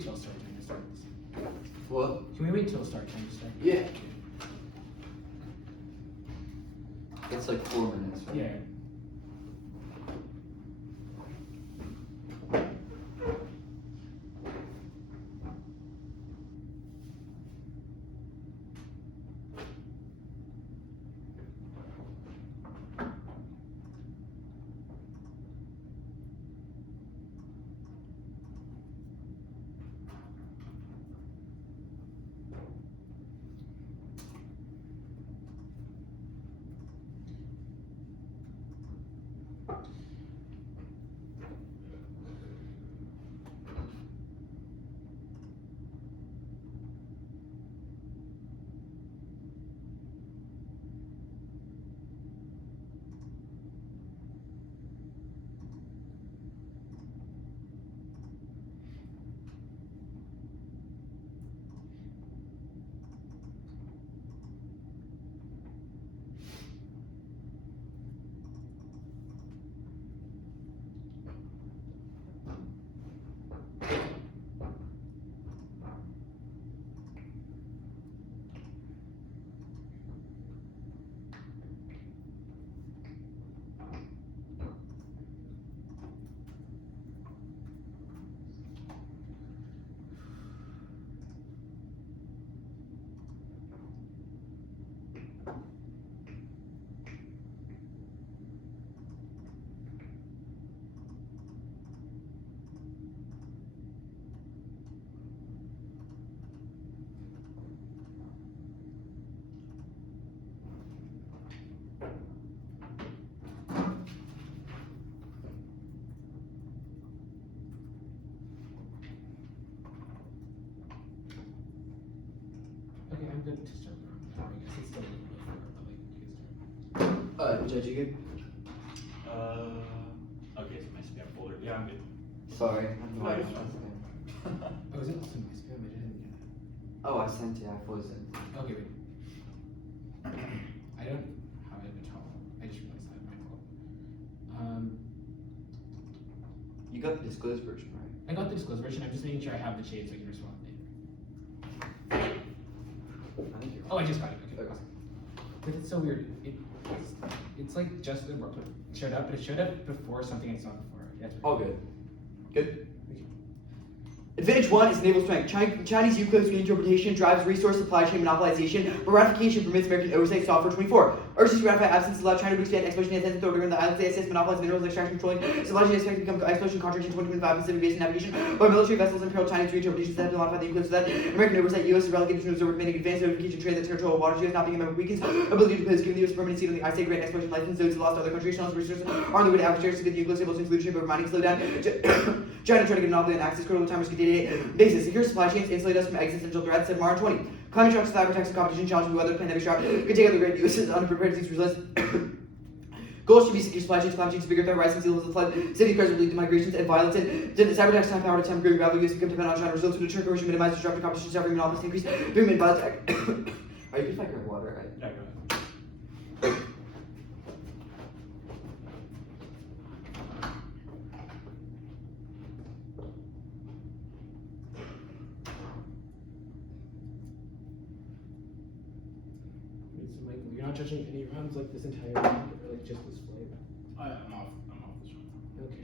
wait till start time to start this? What? Can we wait till start time to start? Yeah. It's like 4 minutes. Right? Yeah. Okay, I'm good to start now. I guess it's still before the like you Judge, you good? Okay, so my spam folder. Yeah, I'm good. Sorry. I'm No, not it's sure. Oh, is it also my spam? I didn't get it. Oh, I sent it. I fully sent it. Okay, wait. I don't have it at all. I just realized that. My fault. You got the disclosed version, right? I got the disclosed version. I'm just making sure I have the shade so I can respond later. I think you're Oh, I just got it. Okay. Okay. But it's so weird. It's like just showed up, but it showed up before something I saw before. That's weird. All good. Good. Okay. Advantage 1 is naval strength. Chinese UNCLOS interpretation drives resource supply chain monopolization, but ratification permits American oversight. Software 24. Urges to ratify absence allow China to expand exploration and sense during the islands. ASS monopolize minerals extraction controlling. Supply chain expected to become exploration contract in 2025 Pacific Basin navigation by military vessels. Imperial Chinese reinterpretation set to modify the UNCLOS so that American oversight. U.S. is relegated to observe remaining advanced notification trade that territorial waters. U.S. not being a member weakens ability to pose given the U.S. permanent seat on the ISA grant exploration license. Those who lost other countries' resources are on the way to average to get the UNCLOS able to leadership over mining slowdown. China trying to get an monopoly on access critical timers can day-to-day basis. Secure supply chains insulate us from existential threats. Said Mar 20. Climate shock, cyber attacks, and competition challenging weather, pandemic shock could take out the great U.S. is unprepared to these results. Goals should be secure supply chains, climate change, bigger threat, rising sea levels of flood, city crisis lead to migrations and violence. And cyber attacks, time power to time, growing value, U.S. become dependent on China. Results to deter commercial, minimize disruptive competition, suffering, monopolies, increase, boom, and violence. Are you good if I grab water? Yeah, go ahead. Wait, so Michael, you're not judging any rounds like this entire round, or like just this flight? I'm off this one. Okay.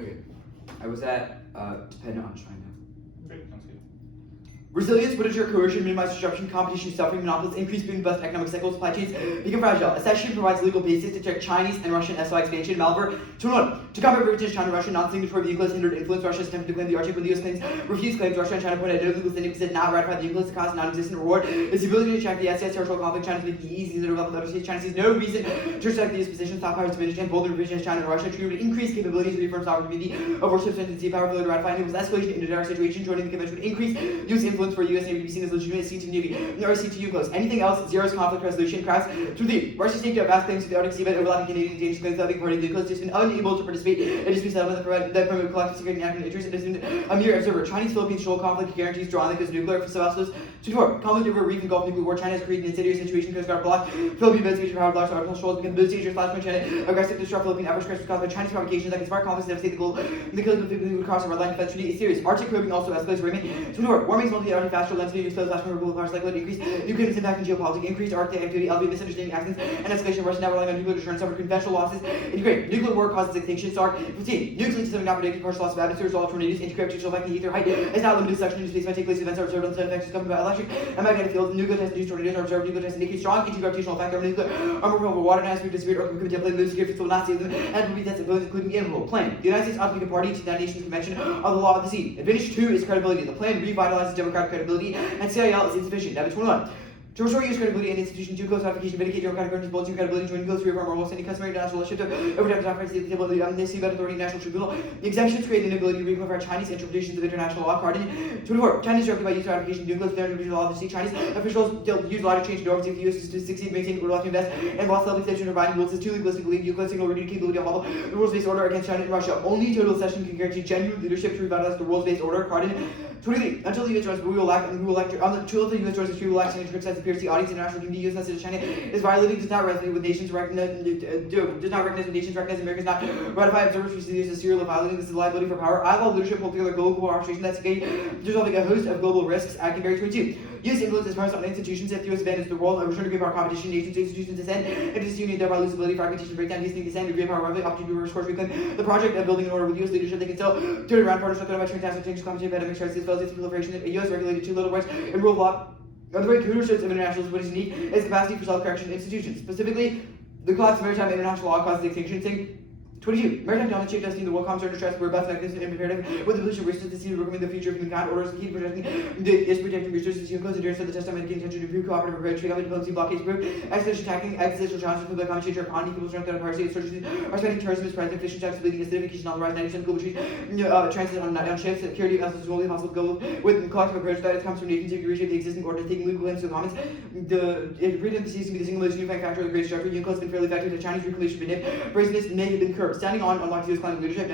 Okay. I was at dependent on China. Great, sounds good. Resilience, literature, coercion, minimize disruption, competition, suffering, monopolies, increase boom, bust economic cycles, supply chains become fragile. A section provides legal basis to check Chinese and Russian SI expansion. Malver 21. To combat British, China, Russia, non-signatory of the UNCLOS hindered influence. Russia's attempted to claim the Arctic when the US claims refused claims. Russia and China pointed out no legal syndicate did not ratify the UNCLOS. The cost non-existent reward is the ability to check the SCS territorial conflict. China's making it easy to develop with other states. China sees no reason to respect the US position. Stop powers diminish and bolder revision as China and Russia treated with increased capabilities to reaffirm sovereignty of war substance and sea power failure to ratify enables escalation into direct situation. Joining the convention would increase US influence influence for U.S. Navy to be seen as legitimate C to Navy, or C to UNCLOS. Anything else, zero is conflict resolution. Crafts. 2-3. Russia's taking up vast claims to the Arctic seabed, overlapping Canadian dangers, claims that being party to UNCLOS has been unable to participate in dispute settlement that promote collective security and national interest. It has been a mere observer. Chinese-Philippines shoal conflict guarantees draw on the nuclear for subvessels. 2-4. Conflict over reef and Gulf nuclear war. China has created an incendiary situation. Coast Guard block. Philippine boats major power blocks. Artificial shoals become the most dangerous flashpoint. China aggressive to disrupt Philippine average crisis caused by Chinese provocations that can spark conflicts and devastate the goal. The killing of people who would cross our line defense treaty is serious. Arctic probing also escalates warming. 2-4. Warming is multi-hourly faster. Length speed exposed flashpoint removal powers likely to increase. Ukraine's impact in geopolitics. Increased Arctic activity. Elevated misunderstanding accidents and escalation of Russia now relying on nuclear deterrence over conventional losses. In Ukraine, nuclear war causes extinction. Stark. 15. Nuclear system not predicted. Partial loss of atmosphere. All tornadoes. Anti-gravitational effect in the ether height is not limited to section into space. Might take place. Events are observed on the side effects coming by electric and magnetic fields. Nuclear tests induce tornadoes are observed. Nuclear tests indicate strong anti-gravitational effect. Nuclear armor over water and atmosphere disappeared or could template moves secret will not save them and will be tested both including the interval. Plan. The United States ought to be a party to the United Nations Convention on the Law of the Sea. Advantage 2 is credibility. The plan revitalizes democratic credibility and CIL is insufficient. Advantage 21. To restore U.S. credibility and institutions, UNCLOS ratification, mitigate democratic governance, build credibility, join UNCLOS, reaffirm our standing customary international relationship, overtime sovereignty, state the table of the amnesty, about authority, national tribunal. The exemptions create the inability to re-clarify Chinese interpretations of international law. Cardin. 24. China is directed by U.S. ratification, UNCLOS, their interpretation of the law of the sea. Chinese officials use law to change norms if the U.S. to succeed, maintain good law to invest, and lost level extension providing rules is too legalistic to believe UNCLOS signal renewed capability to follow the rules-based order against China and Russia. Only total session can guarantee genuine leadership to revitalize the rules-based order. Cardin. 23. Until the U.S. joins, we will elect, on the U.S. joins, we will elect and criticize the PRC audience international community. U.S. message to China is violating, does not resonate with nations does not recognize nations recognize Americans not ratify observers who see this as serial violating. This is a liability for power. I law leadership will together global arbitration that's resolving a host of global risks. Act in very 22. U.S. influence is premised on institutions. If the U.S. abandons the world, a return to great power competition, nations, institutions descend into disunion, thereby lose ability, fragmentation, breakdown, hastening descend, great power, rivalry, opportunity to reverse course, reclaim the project of building an order with U.S. leadership. They can still turn around partnership by transnational change, competition, epidemic strikes, as well as proliferation of U.S. regulated too little rights and rule of law. The very crucial of internationalism, what is unique is capacity for self-correction institutions. Specifically, the collapse of maritime international law causes the extinction. Saying 22. Maritime dominance shape testing the world concern to stress robust mechanism and imperative with the position of research to see to recommend the future of humankind orders the key to protecting protecting resources to close adherence to the testament intention to improve cooperative approach to diplomacy blockades proof expedition attacking existential challenges with the common change economy people strength and piracy insurgency are spending terrorism as present fiction stability acidification on the rise 90% global trees transit on ships security as is only possible goal with collective approach that it comes from nations to reshape the existing order taking legal claims to comments the freedom to be the single most unifying factor of the great structure UNCLOS has been fairly effective the Chinese reclamation brazenness may have been curbed standing on unlocked U.S. climate leadership.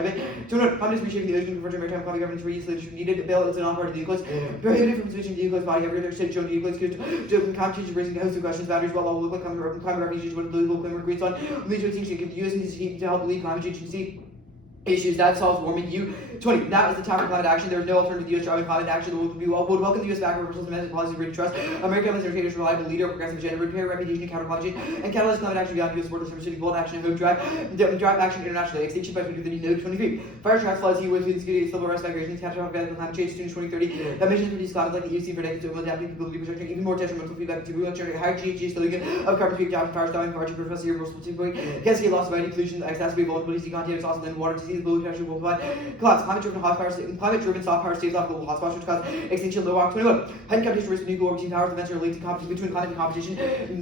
Communists reshaping the ocean, converting maritime climate governance for U.S. leadership needed. Bill is a non-part of the UNCLOS. Prohibited from switching to UNCLOS body. Every other state shown to UNCLOS to competition raising a host of questions. Boundaries while all look like climate refugees. What the legal claim of Green's on. Lead to extinction. Give the U.S. needs to help lead climate change agency issues that solves warming. U20. That is the time for climate action. There is no alternative to the U.S. driving climate action. Would welcome the U.S. back reversals and policies ready to trust. America has entertained a reliable leader, progressive agenda, repair reputation, counter climate change, and catalyze climate action beyond U.S. borders, city bold action, and hope drive action internationally. Extinction by 2030. 23. Fire tracks floods, heat waves, food insecurity, civil rights, migrations, catastrophic climate change, students 2030. That mission to reduce climate like the UC predicted to adapting capability projection, even more detrimental feedback to ruin, higher GHG still of carbon peak down, fires dying, fire professor, irreversible typically, cascade loss of inclusion, exacerbate vulnerabilities, decontaminate loss of land, water, disease, global pressure, worldwide. Collapse. Climate-driven soft power states off global hotspots, which cause extinction. Low walk 21. Heightened competition risk nuclear orbiting powers. Events are linked to competition between climate and competition.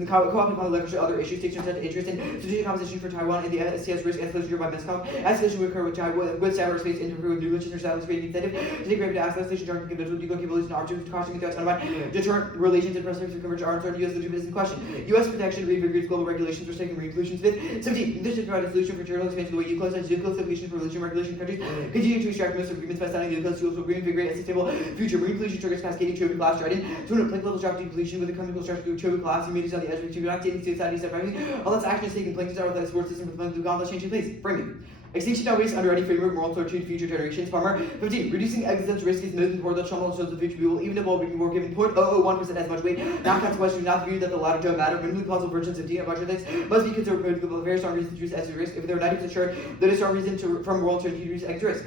Co-opting climate leverage to other issues. States are set to interest in strategic composition for Taiwan and the SCS risk escalation driven by Moscow. Escalation will occur with cyberspace interfere with nuclear systems, creating incentive to take rapid access. Station targeting individual nuclear capabilities and opportunities costing threats undefined. Deterrent relations and prospects for convergent arms are U.S. legitimacy in question. U.S. protection reinvigorates global regulations for taking marine pollution. 17. This should provide a solution for territorial expansion the way UNCLOS has UNCLOS application for religion regulation countries. Continue to extract most agreements by signing the UNCLOS tools will reinvigorate a sustainable future. Marine pollution triggers cascading trophy class strident. To an applicable strategy depletion with a chemical structure of trophy class humanities on the edge of the not taking society step by unless action is taken plankton start with a support system with the gauntlet changing place. Framing. Extinction now based under any framework moral to future generations. Farmer 15. Reducing existential risk is most important. The channel shows the future people, even if all being more given 0.001% as much weight. Not consequentially, not the view that the latter don't matter. Minimally plausible versions of DNA budget things must be considered political for very strong reasons to use as a risk. If there are 90% sure, there is strong reason to from moral to reduce extra risk.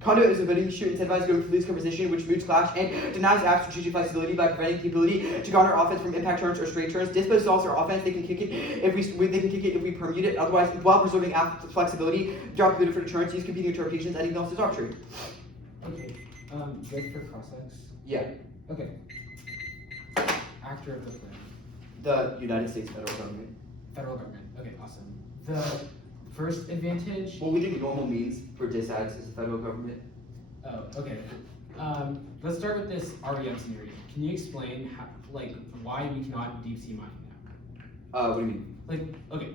Conduit is a voting issue incentivized going for police composition, which moots clash and denies app strategic flexibility by preventing the ability to garner offense from impact turns or straight turns. Dispo stalls our offense. They can kick it if we permute it. Otherwise, while preserving app flexibility, drop the for deterrence, use competing interpretations, and agnostic doctrine. Okay. Good for cross-legs. Yeah. Okay. Actor of the plan. The United States federal government. Federal government. Okay, awesome. The first advantage. What we think normal means for disads is the federal government. Oh, okay. let's start with this REM scenario. Can you explain how, like, why we cannot deep sea mine now? What do you mean? Like, okay,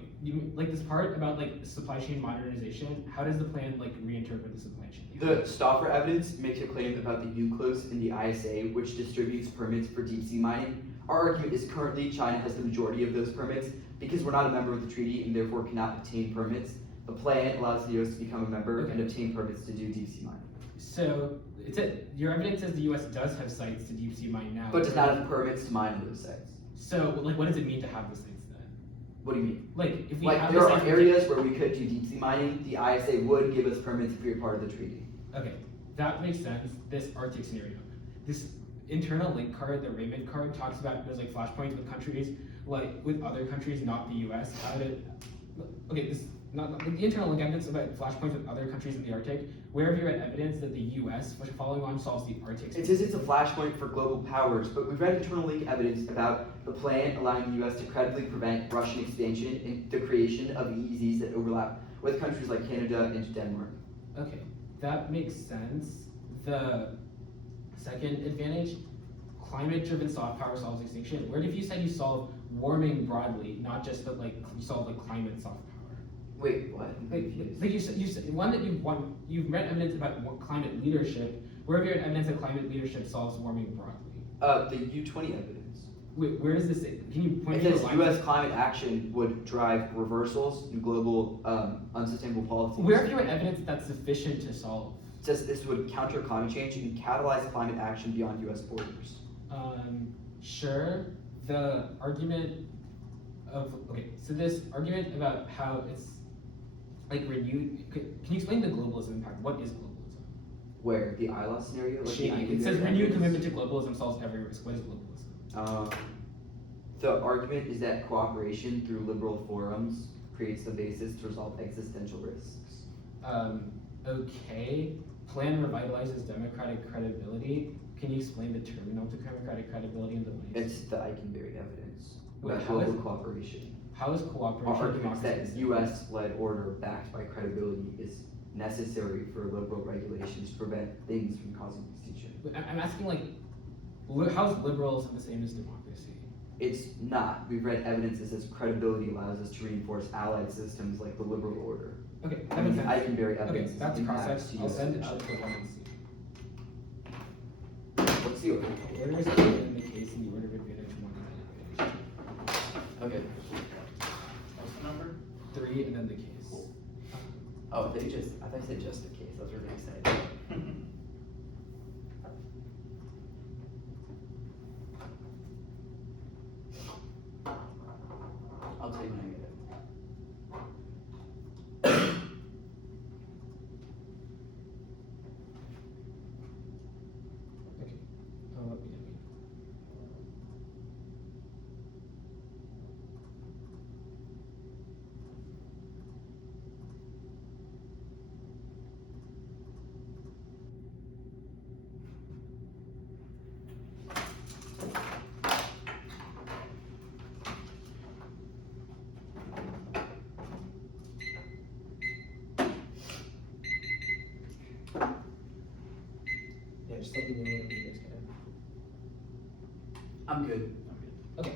like this part about like supply chain modernization. How does the plan like reinterpret the supply chain? The Stauffer evidence makes a claim about the UNCLOS and the ISA, which distributes permits for deep sea mining. Our argument is currently China has the majority of those permits because we're not a member of the treaty and therefore cannot obtain permits. The plan allows the US to become a member and obtain permits to do deep sea mining. So your evidence says the US does have sites to deep sea mine now, But does not have permits to mine on those sites. So like, what does it mean to have the sites then? What do you mean? Like, if we Like have there the are sites, areas where we could do deep sea mining, the ISA would give us permits if we are part of the treaty. Okay, that makes sense. This Arctic scenario, this internal link card, the Raymond card, talks about there's like flashpoints with countries, like with other countries, not the US. How did, okay, this not like the internal link evidence about flashpoints with other countries in the Arctic. Where have you read evidence that the US, which following on, solves the Arctic? It says it's a flashpoint for global powers, but we've read internal link evidence about the plan allowing the US to credibly prevent Russian expansion and the creation of EEZs that overlap with countries like Canada and Denmark. Okay, that makes sense. The second advantage, climate-driven soft power solves extinction. Where did you say you solve warming broadly, not just that like you solve like climate soft power? Wait, what? Like you said one that you've read evidence about climate leadership. Where have you read evidence that climate leadership solves warming broadly? The U20 evidence. Wait, where is this? Can you point It me to says the line? US climate action would drive reversals in global unsustainable policies. Where have you read evidence that's sufficient to solve? It says this would counter climate change and catalyze climate action beyond US borders. Sure. The argument of so this argument about how it's like renewed. Can you explain the globalism impact? What is globalism? Where? The ILOS scenario? Like the It says renewed commitment to globalism solves every risk. What is globalism? The argument is that cooperation through liberal forums creates the basis to resolve existential risks. Okay. Plan revitalizes democratic credibility. Can you explain the terminal to democratic credibility in the ways? It's the Eikenberry evidence Wait, about how global is- cooperation. How is cooperation Our argument democracy? that US-led order backed by credibility is necessary for liberal regulations to prevent things from causing extinction. I'm asking like, how's liberalism the same as democracy? It's not. We've read evidence that says credibility allows us to reinforce allied systems like the liberal order. Okay, that I mean, makes the sense. Eikenberry Okay, evidence that's impacts processed. to I'll US send it elections. out to one and see. What's the order? Order is in the case in the order of advantage, one and advantage. Okay. What's the number? 3 and then the case. Oh, I thought you said just the case. I was really excited. I'll tell you when I get it. Okay. Oh, let me. Yeah, just let me know whenever you guys can. I'm good. Okay.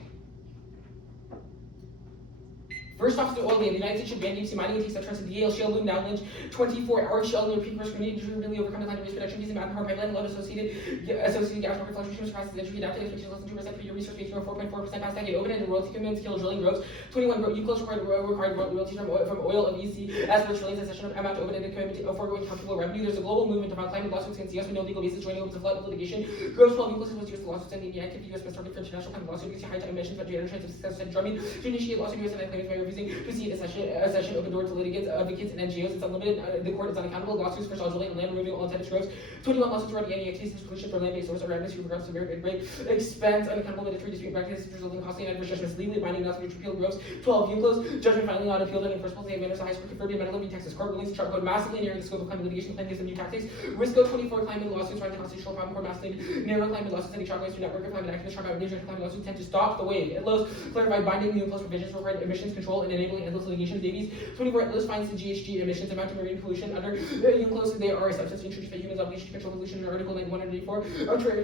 First off, the oil ban. The United States should ban deep sea mining and take such trends as the Yale Shale Loom, now Lynch, 24-hour shell near peak risk community to really overcome the climate risk reduction. Using mountain power pipeline, low associated gas market fluctuations, surpasses the entry adapted expectations less than 2% for your resource base, 4.4% past decade. Open-ended royalty commitments, kill drilling grows. 21 UNCLOS required royalties from oil of EC as per trillions, a session of amount to open-ended commitment of foregoing comfortable revenue. There's a global movement to file climate lawsuits against the US with no legal basis, joining opens a flood of litigation. Gross 12 UNCLOS was used to lawsuits sending the active US must target for international climate lawsuit because high emissions, but general trends of success said drumming to initiate lawsuit US and claims by refusing to see a session open door to litigants, advocates, and NGOs. It's unlimited. The court is unaccountable. Lawsuits for drilling and land removing all intended strokes. 21 lawsuits regarding any activities pollution for land-based source or atmosphere regardless of merit and great expense, unaccountable mandatory dispute practices, resulting in costly and adverse judgments, legally binding, not subject to appeal. Gross 12 UNCLOS judgment finally on appeal and enforceable state manners. The highest court conferred in Mental Texas court rulings chart code massively nearing the scope of climate litigation. Claim gives them new tactics. Risco 24 climate lawsuits running the constitutional problem court massively narrow climate lawsuits sending shockwaves to network of climate activists. Climate lawsuits tend to stop the wave. It lows clarified binding new UNCLOS provisions required emissions control result in enabling endless litigation. Davies 24 endless fines to GHG emissions amount to marine pollution. Under UNCLOS, they are a substance introduced by humans obligation to control pollution in Article 184.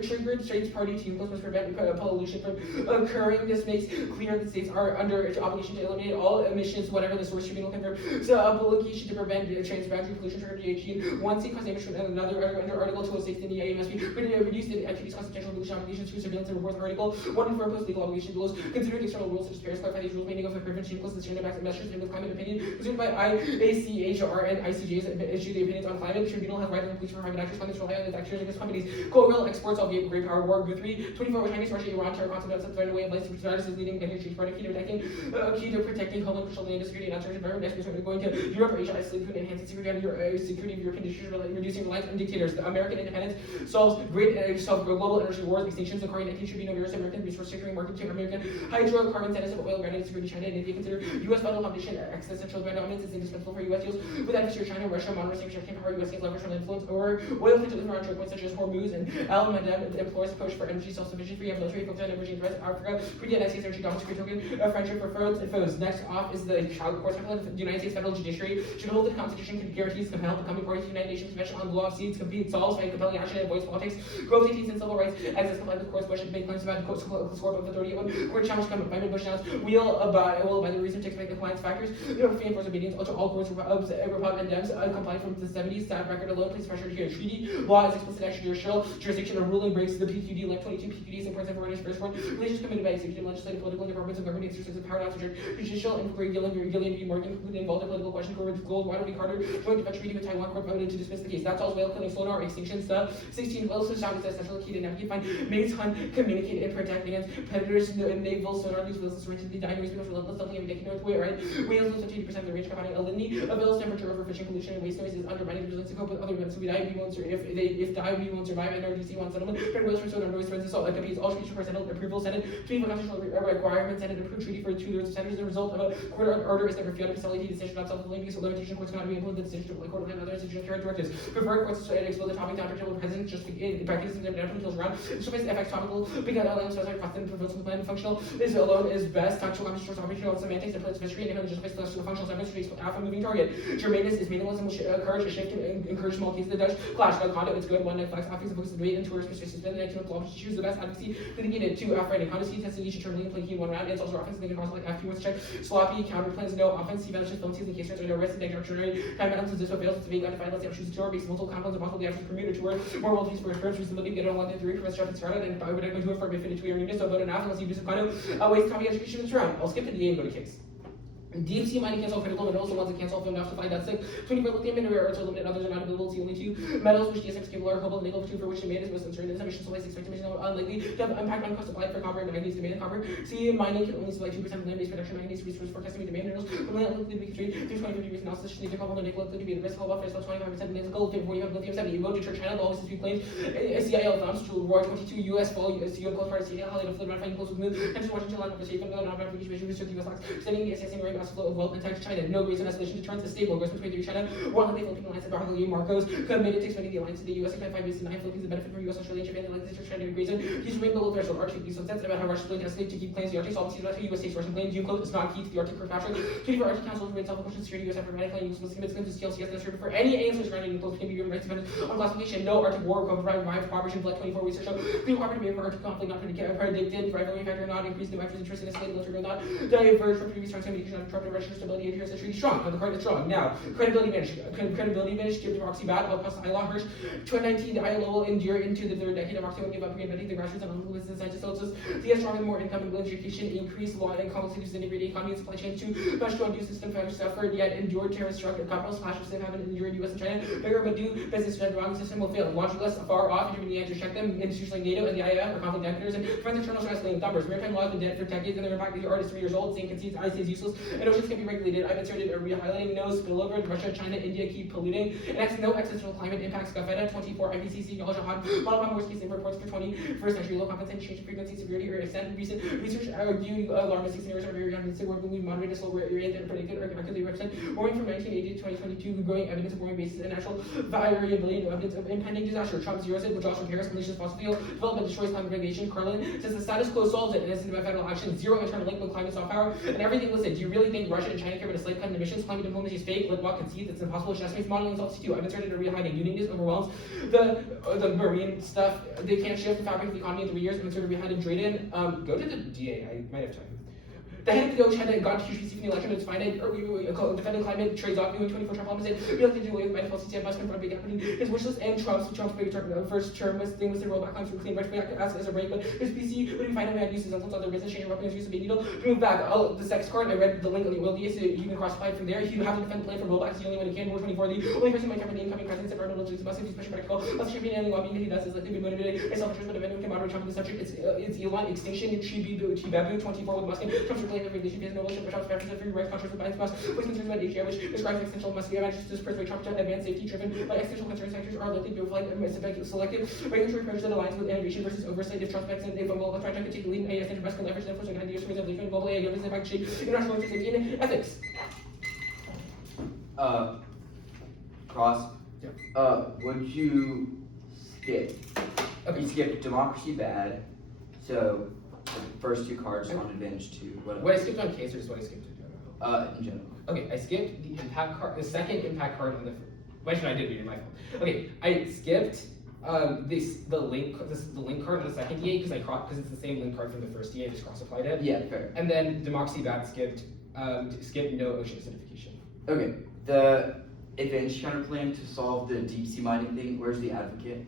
Triggered states party to UNCLOS must prevent pollution from occurring. This makes clear that states are under obligation to eliminate all emissions, whatever the source, tribunal confirm. So obligation to prevent transboundary pollution triggered GHG. One state causes damage from another under Article 206 in the EIA must be reduced in activities cause potential pollution obligations to surveillance and reports. Article 1 impose legal obligation rules. Considering external rules such as Paris, clarify these rules meaning of a prevention equals the standard of measures and with climate opinion. Considered by IACHR and ICJs issue the opinions on climate. The tribunal has right of police for private actors, funders rely on its actions against companies. Coal exports of great power war. Guthrie 24 Chinese, Russia, Iran, terror concept sets the way of life to status is leading energy change party key to protecting homeland control and security and uncertain environment. Next, we're going to Europe or Asia, isolated to enhance the security of European districts, reducing reliance on dictators. The American independence solves global energy wars, extinctions. The Korean should be no virus. American resource securing market to American hydrocarbon status of oil, granted security China and India. Consider U.S. federal competition access and brand dominance is indispensable for U.S. deals with adversary China, Russia, monitoring can power U.S. gains leverage from influence or oil to deliver on choke points such as Hormuz and Al Madam implores push for energy self-sufficiency, free of military focus on emerging threats. Africa, pre-United States energy dominance, token friendship for foes. Next off is the child courts. The United States federal judiciary should hold the Constitution guarantees compel the coming parties to the United Nations Convention on the Law of Seeds, compete, solves by compelling action and avoids politics, grows 18 and civil rights, access compliant with courts. Bush make claims about the scope of authority of court challenge confinement. Bush announced will by the reason to expect the compliance factors. Enforce obedience to all courts, Republican Dems compliant from the 70s. That record alone places pressure to a treaty. Law is explicit extrajudicial jurisdiction. A ruling breaks the PQD like 22 PQDs and points and foreigners first court. Relations committed by executive, legislative, political, and departments of government exercise of power not to judicial inquiry. Gillian v. Morgan concluded involved in political question. Goldwater v. Carter joint defense treaty with Taiwan court voted to dismiss the case. That's all. Whale killing, sonar extinctions. The 16 Wilson shot is central key to navigate, find, mates, hunt, communicate, and protect against predators. Naval sonar use whales to the dying race because relentless something every day north way, right? Whales lose 50% of the range compounding alinity. A whale's temperature, overfishing, pollution, and waste noise is undermining the resilience to cope with other events. So we die, we won't survive. If die, we won't survive. NRDC one settlement. Red whales for sonar noise threats assault that competes all species for Senate approval. Senate treaty for constitutional requirements. Senate approved treaty for 2/3 of senators. The result of a court order is never failed to facilitate decision not self-fulfilling because of limitation. Courts cannot be implemented the decision of the court and other institutional carry directives. Preferred courts to explore the topic down to the president just in practice and never until around. Instruments FX topical because LM says like constant prevents the plan functional is alone is best. Factual competition operational semantics and plates of history and just place the functional semantics to alpha moving target. Germanus is minimalism will encourage a shift and encourage small cases. The Dutch clash by conduct it's good. One night flex office opposed to debate and tourist persuasive. Then the next one to choose the best advocacy litigated. 2 Friday conduct testing each terminally play key in 1 round. It's also offense thinking like F2 with check sloppy counterplans no offense. See vanishes don't see the case or no rest and directionary time balances this what fails to be undefined. Let's choose the tour based multiple compounds of multiple actions per meter to work more multis for experience reasonability get on 1 3 for start and started and I would have to it for infinity to your newness so about an unless you do some kind of waste copy education in this round. I'll skip to the A and go to case. Deep sea mining cancel critical minerals, the ones that cancel film enough to find that sick. 24 lithium and rare earths are limited, others are not available. See only 2 metals which DSX capable are cobalt and nickel, 2 for which demand is most uncertain. This emission supply is expected to be unlikely to have impact on cost supplied for copper and manganese demand of copper. See mining can only supply 2% of land-based production manganese resource forecasting demand minerals. The land likely to be constrained through 2050 years analysis should need to cobalt and nickel likely to be the risk cobalt for 25% nickel, 45 lithium 70. You go to church China, the always to be claimed. CIL thumbs to Roy 22 US fall UNCLOS part of CIL, how they flood around finding close with moon. Countries Washington land of the safe and not around information research US locks, sending the assessing rate mass flow of wealth and tax China. No reason escalation deterrence is stable. Gross between China, one of the Philippine alliance and Barcelona Marcos committed to expanding the alliance to the US and 5 bases to 9 Philippines. The benefit for US, Australia, Japan, and like China to reason. He's remained below threshold. Arctic is so sensitive about how Russia is going to escalate to keep claims. The Arctic solvency is about 2 US states. Russian claims. UNCLOS is not key to the Arctic Patrick. 24 Arctic Council remains self-question security. US diplomatic claim. US commits to CLCS necessary for any answers surrounding UNCLOS can be human rights dependent on classification. No Arctic war will provide cooperation. Black 24 research show clean cooperative for Arctic conflict not predicted. Rivalry factor not increased. New actors interest in escalating military not diverge from previous terms. Communication on Trump Russian stability adheres to treaty strong. On the card that's strong. Now, credibility managed, give democracy bad, Holocaust, ILA, Hirsch, 2019, the ILO will endure into the 3rd decade of democracy when give up reinventing the grassroots and unlimited scientists. So to get stronger, more income and education, increase law and complexities, integrate economy and supply chain, 2, much to undo system factors suffered, yet endured terrorist struck and capital clash of haven't endured US and China. Bigger but do business the wrong system will fail. Launch less far off, intervening the answers, check them, institutions like NATO and the IMF are conflict actors and prevent internal stress laying numbers. Maritime law has been dead for decades and their impact the art is 3 years old, saying concedes IC is useless, and oceans can be regulated. I've inserted a highlighting no spillover. Russia, China, India keep polluting. And no existential climate impacts. Gaveta 24 IPCC Al Shahad. Modifying worst case reports for 21st century. Low competence, change in frequency, severity, or extent. Recent research argue alarmist scenarios are very young. We're believe moderate slow rate that predicted or accurately represent warming from 1980 to 2022. Growing evidence of warming basis and natural variability. No evidence of impending disaster. Trump zeroes it with Joshua Harris. Malicious fossil fuel development destroys climate regulation. Carlin says the status quo solves it and isn't about federal action. Zero internal link with climate soft power and everything listed. Do you really really think Russia and China care about a slight cut in emissions. Climate diplomacy is fake. Lynbrook concedes it's impossible. She estimates modeling is also too. I've inserted a real hiding. Uniqueness overwhelms the marine stuff. They can't shift the fabric of the economy in 3 years. I've inserted a real hiding. Drayden, go to the DA. I might have time. The head of the China got huge receipt from the election. It's fine. Defending climate trades off new 24 Trump opposite. We don't think to do away with medical CTM must confront big happening. His wish list and Trump's big first term was thing was to roll back on clean right back ask as a break, but his PC would be fine if uses on some other business changing weapons use of a needle. To move back, the sex card, I read the link on the oil DS, so you can cross-apply from there. If you have to defend the plan for rollback, it's the only one you can. War 24, the only person who might cover the incoming president's environmental justice must be special practical. Must champion any lobbying that he does is likely to be motivated by self-interest, but if anyone can moderate Trump in the subject, it's Elon extinction, Chibabu 24 with Musk, Trump's reclaiming regulation, has no relation for Trump's preference for free rights, conscious of bias Musk, with concerns about HDR, which describes existential must be managed to persuade Trump to advance safety driven by existential concerns sectors are likely to be reflected selective regulatory approach that aligns with innovation versus oversight. If Trump's backs and if a well trying to take the lead in AI Musk can leverage the influence of ideas for example, global AI governance impact shape international safety and ethics. Cross. Yeah. Would you skip? Okay. You skip democracy bad, so the first two cards on advantage 2. What I skipped on case or just what I skipped in general? In general. Okay, I skipped the impact card, the second impact card on the. Why should I did read it? My fault. Okay, I skipped the link card on the second DA because it's the same link card from the first DA. I just cross applied it. Yeah, fair. And then democracy bad skipped no ocean acidification. Okay, the advantage counterplan to solve the deep sea mining thing. Where's the advocate?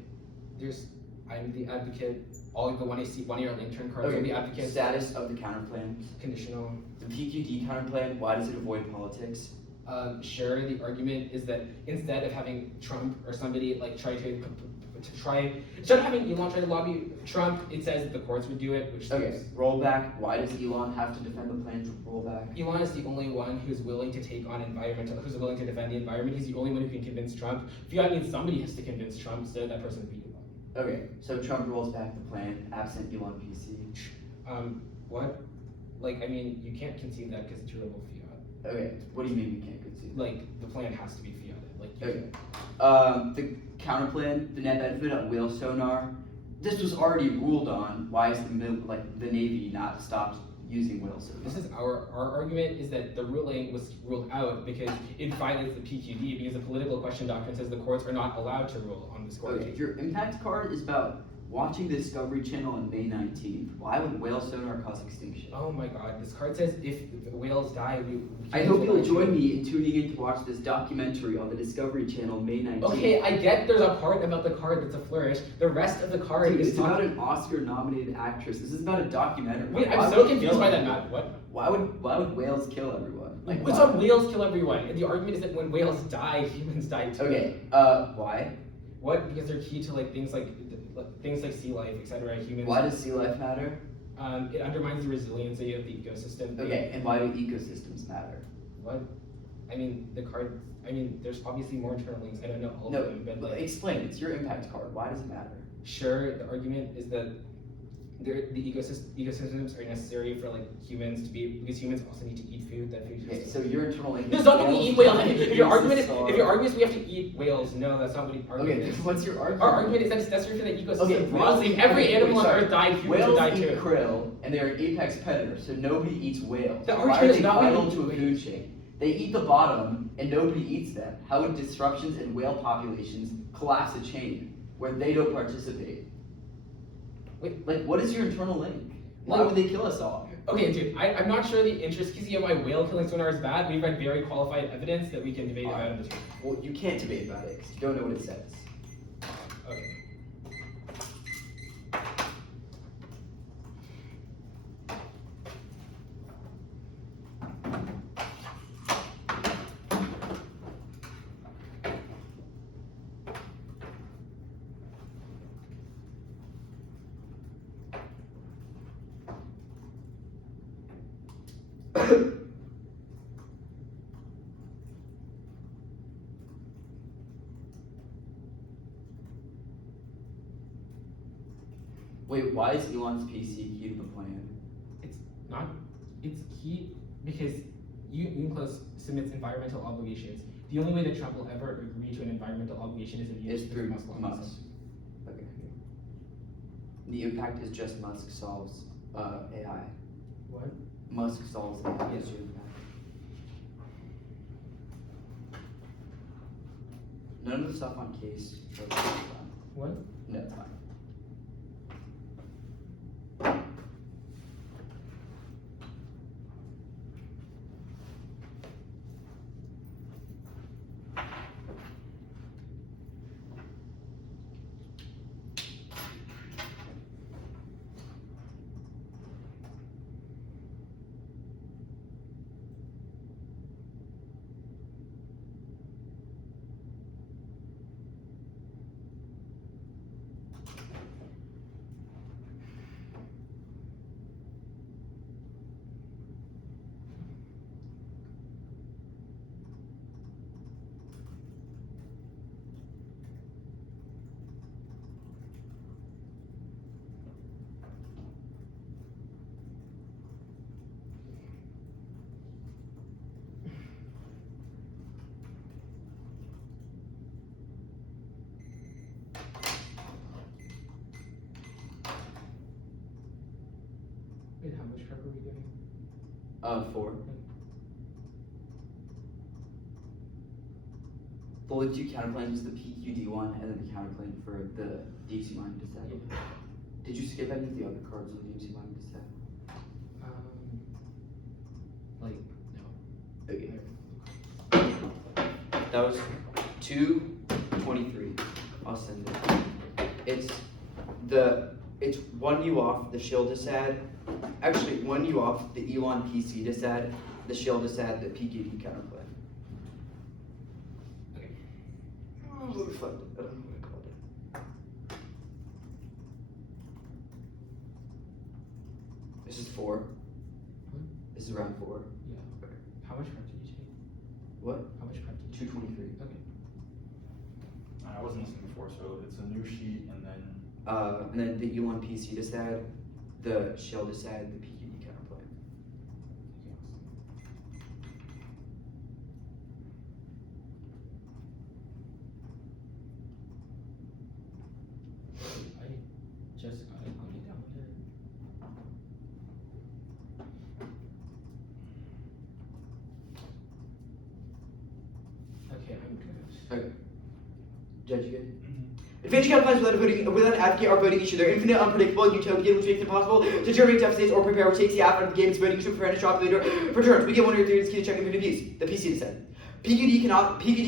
I'm the advocate. All the one year link turn cards Okay. are the advocate. Status of the counterplan. Conditional. The PQD counterplan. Why does it avoid politics? Sure, the argument is that instead of having Trump or somebody like instead of having Elon try to lobby Trump, it says the courts would do it, which Okay, rollback. Why does Elon have to defend the plan to rollback? Elon is the only one who's willing to take on who's willing to defend the environment. He's the only one who can convince Trump. Fiat means somebody has to convince Trump, so that person would be Elon. Okay, so Trump rolls back the plan, absent Elon PC. What? Like, I mean, you can't concede that because it's durable fiat. Okay, what do you mean we can't concede? Like, the plan has to be fiated. Like, you Okay. The counterplan, the net benefit on whale sonar. This was already ruled on. Why is the Navy not stopped using whale sonar? This is our argument is that the ruling was ruled out because it violates the PQD because the political question doctrine says the courts are not allowed to rule on this court Okay, case. your impact card is about watching the Discovery Channel on May 19th. Why would whale sonar cause extinction? Oh my god, this card says if whales die, we I hope you'll join me in tuning in to watch this documentary on the Discovery Channel May 19th. Okay, I get there's a part about the card that's a flourish. The rest of the card Dude, is it's about an Oscar-nominated actress. This is about a documentary. Wait, Why I'm would so they confused kill by that everyone? map. What? Why would whales kill everyone? Like, What's why? on whales kill everyone? And the argument is that when whales die, humans die too. Okay, why? What? Because they're key to like things like sea life, etc. Humans. Why does sea life matter? It undermines the resiliency of the ecosystem. Okay, and why do ecosystems matter? What? I mean, the card. I mean, there's obviously more internal links. I don't know all No, of them, but like, explain. It's your impact card. Why does it matter? sure. The argument is that the ecosystems are necessary for like humans to be because humans also need to eat food. That food. Okay, so your internal link. There's not that we eat whales. If your argument is we have to eat whales, no, that's not what the argument Okay, is. what's your argument? Our argument is that it's necessary for the ecosystem. Okay, broadly. Every animal on Earth died. Humans whales would die eat too. krill, and they're an apex predator, so nobody eats whales. The Why are argument is they not vital we to a eat food chain? They eat the bottom, and nobody eats them. How would disruptions in whale populations collapse a chain where they don't participate? Wait. Like, what is your internal link? Why would they kill us all? Okay, dude, I'm not sure the intricacy of why whale killing sonar is bad. We've read very qualified evidence that we can debate about in this room. Well, you can't debate about it because you don't know what it says. Okay. Wait, why is Elon's PC key to the plan? It's not. It's key because UNCLOS submits environmental obligations. The only way that Trump will ever agree to an environmental obligation is if he It's through Musk. Musk. Okay. The impact is just Musk solves AI. What? Musk solves AI. Yes. Is your impact. None of the stuff on case. What? No, fine. Wait, how much prep are we doing? 4. The only 2 counterplans is the PQD one and then the counterplan for the DMC mind to set. Yeah. Did you skip any of the other cards on the DMC mind to set? Like, no. Okay. That was 223. I'll send it. It's 1 U off the shield to sad. Actually, 1 U off the Elon PC to sad, the shield to sad, the PQD counterplay. Okay. Oh, reflected. I don't know what I called it. This is 4. What? This is round 4. Yeah. Okay. How much prep did you take? What? How much prep did you 223. take? Okay. I wasn't listening before, so it's a new sheet and then. And then the Elon PC to sad, the shield to sad, the PQD counterplay. I just got it. I'll get down here. Okay, I'm good. Okay. Judge, you good? Mm-hmm. Advantage counterplans without an advocate are voting issue. They're infinite, unpredictable, utopian, which makes it impossible to generate deficits or prepare, which takes the out of the game. It's voting issue for any shop leader for turns. We get 1 or 3 key to check and abuse. The PC said. PQD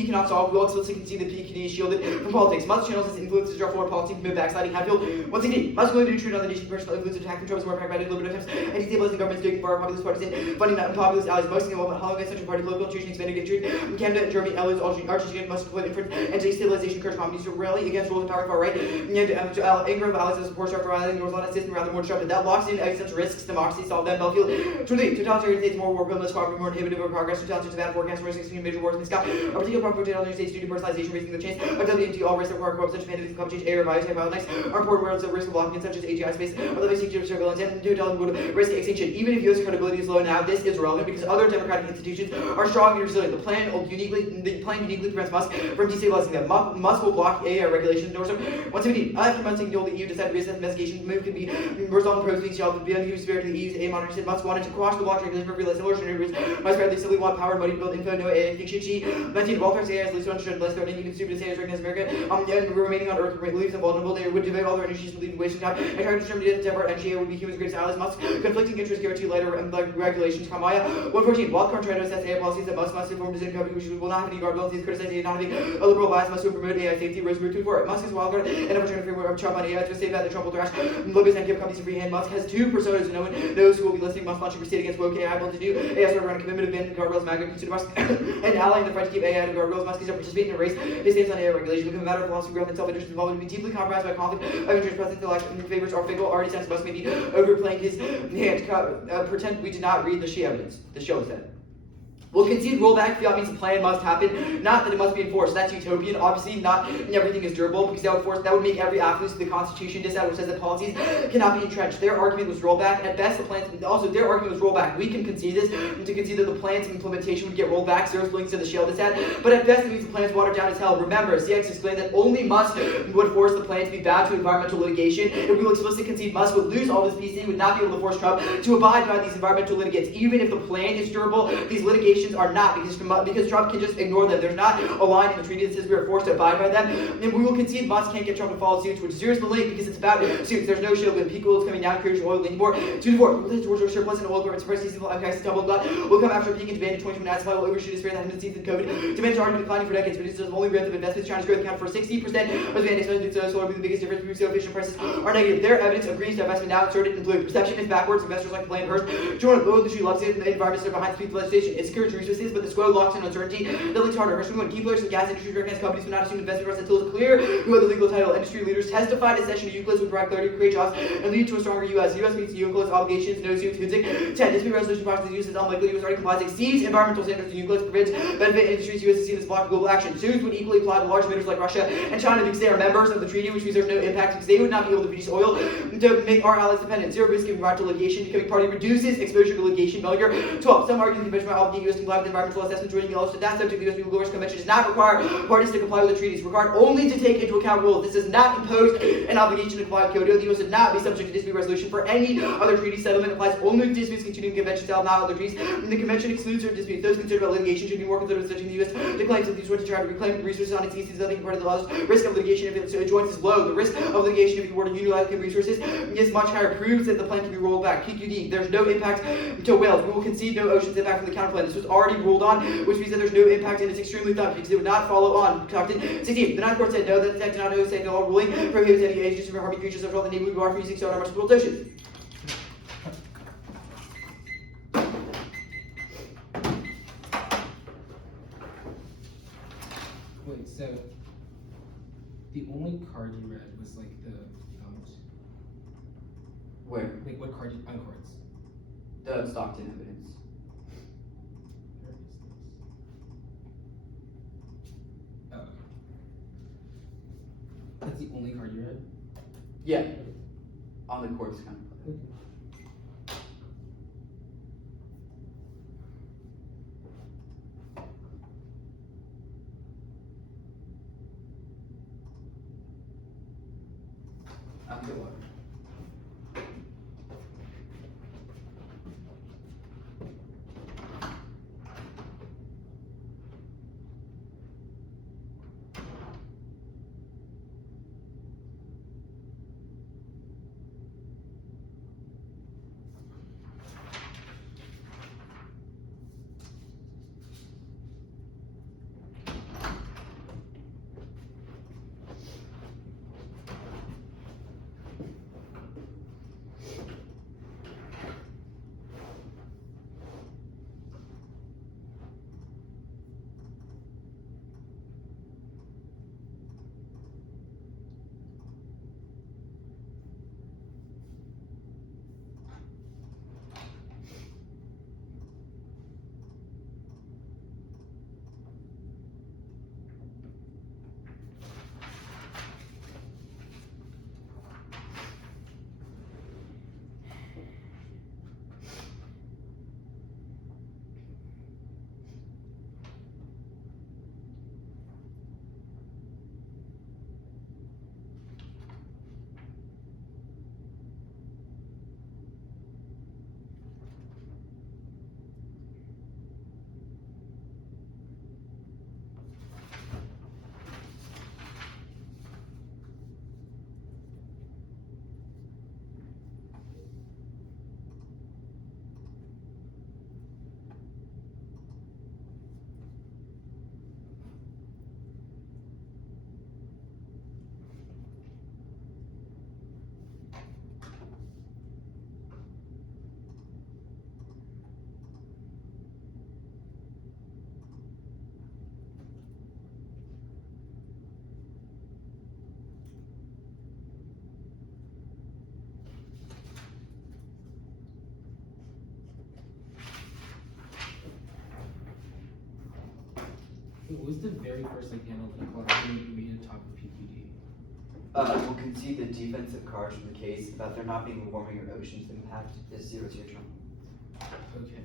cannot solve. We all explicitly can see that PQD is shielded from politics. Musk channels his influences draw forward policy, move backsliding, Hatfield. Once again, Musk willing to intrude on the nation's personal influence, attack controls, more pragmatic, deliberative attempts, and destabilizing governments, doing for our populist partisan, funding not populist allies, boasting involvement, hollowing against central party, political intrusion, expanding hatred. In Canada, Germany, allies, Argentina, Musk deploy inference, and destabilization, encourage communities to rally against rules of power far right, and anger of allies as support for rallying, North London system rather more disrupted. That locks in existence risks, democracy, solve them, Belfield. Truly, totalitarian states, more war criminals, cooperative, more inhibitive of progress, totalitarian bad forecast, more 16 major wars in the sky. A particular problem for United States due to personalization, raising the chance of WMT, all risks that require co-op, such as mandates, climate change, air, biotype, bionics, are important worlds that risk of blocking, such as AGI space, or living secret surveillance, and would risk extinction. Even if U.S. credibility is low now, this is relevant because other democratic institutions are strong and resilient. The plan uniquely prevents Musk from destabilizing them. Musk will block AI regulations. 117. After months signaled the EU decided to reassess investigation move could be resolved in proceedings shall be unused spirit of the EU's AI monitoring. Musk wanted to quash the block regulation for realizing similar scenarios. Musk apparently simply want power and money to build info, no AI fiction. She 19. Welfare AI is least understood, less threatening, even stupid AI is recognized America. And remaining on Earth leaves them vulnerable. They would devote all their energies to leaving wasting time and trying to determine the death of NGA would be humans' greatest allies. Musk conflicting interests guarantee later and regulations. Kamaya 114. Wildcard trying to assess AI policies that Musk must inform the company which will not have any guardrails. He's criticizing not having a liberal bias must promote AI safety. Rosemary 24. Musk is wildcard and never trying to framework of Trump on AI to save that the Trump will thrash Libya's and give companies a free hand. Musk has 2 personas. No one knows who will be listening. Musk launching crusade against woke AI. Able to do AI sort of run a commitment of ban guardrails. MAGA consider Musk an ally in the fight to keep AI out of guardrails. Musk is participating in a race. His stance on AI regulation become a matter of philosophy, growth, and self-interest involved would be deeply compromised by conflict of interest. Presidential election favors are fickle. Already sense Musk may be overplaying his hand. Pretend we did not read the She evidence. The show said. We'll concede rollback. Fiat means the plan must happen, not that it must be enforced. That's utopian. Obviously, not everything is durable because that would make every affluence to the Constitution disad, which says that policies cannot be entrenched. Their argument was rollback. At best, the plans. Also, their argument was rollback. We can concede this to concede that the plan's implementation would get rolled back. Zero's links to the shell disad, but at best, it means the plan's watered down as hell. Remember, CX explained that only Musk would force the plan to be bound to environmental litigation. If we will explicitly concede Musk would lose all this PC, would not be able to force Trump to abide by these environmental litigants. Even if the plan is durable, these litigations obligations are not, because Trump can just ignore them. There's not a line in the treaty that says we are forced to abide by them, and we will concede Musk can't get Trump to follow suits, which is the link because it's about suits. There's no shield when peak oil is coming down, creators oil leaning more. 2 to 4. Georgia surplus and oil growth suppress seasonal prices double blood. Will come after a peak in demand in 2021 ad supply will overshoot its rate that has been seen since COVID. Demand is already declining for decades, but it's the only rate of investments. China's growth account for 60% of demand, expected to solar be the biggest difference between efficient prices are negative. Their evidence agrees to investment now inserted in blue. Perception is backwards. Investors like to play in first. Jordan, low industry loves it, and the environments are behind speed legislation. It secures resources, but the square locks in uncertainty. That links harder. First, we want key players in the gas industry recognize companies will not assume investment rights until it's clear who had the legal title. Industry leaders testified in session of UNCLOS would provide clarity, create jobs, and lead to a stronger U.S. U.S. meets the UNCLOS obligations, no suits, 10. Dispute resolution process is used as unlikely U.S. already complies exceeds environmental standards. The UNCLOS prevents benefit industries. U.S. is seen as block global action. Suits would equally apply to large emitters like Russia and China because they are members of the treaty, which means there's no impact because they would not be able to produce oil to make our allies dependent. Zero risk giving right to litigation. Becoming party reduces exposure to litigation failure. 12. Some argue the convention might obligate U.S. to comply with environmental assessment. Joining the to that subject, the U.S. Global Risk Convention does not require parties to comply with the treaties. Required only to take into account rules. This does not impose an obligation to comply with Kyoto. The U.S. would not be subject to dispute resolution for any other treaty. Settlement applies only to disputes continuing convention style, not other treaties. And the convention excludes certain disputes. Those concerned about litigation should be more concerned with subjecting the U.S. to claims that these to try to reclaim resources on its east is nothing part of the laws. Risk of litigation if it joins is low. The risk of litigation if you were to utilize resources is much higher. Proves that the plan can be rolled back. PQD. There's no impact to whales. We will concede no oceans impact from the counterplan. This was already ruled on, which means that there's no impact and it's extremely tough because it would not follow on. 16. The Ninth Court said no, that the text did not know say no ruling prohibits any agents from harming creatures of all the Navy would be from using sonar multiple oceans. Wait, so the only card you read was like the Where? like what card on cards? The Stockton evidence. Where is this? Oh. That's the only card you read? Yeah. On the court's counterplan. Okay. I'm good one. What was the very first like analytical argument we made on top of PQD? We'll concede the defensive cards from the case about there not being a warming or oceans impact is 0 to your Trump. Okay.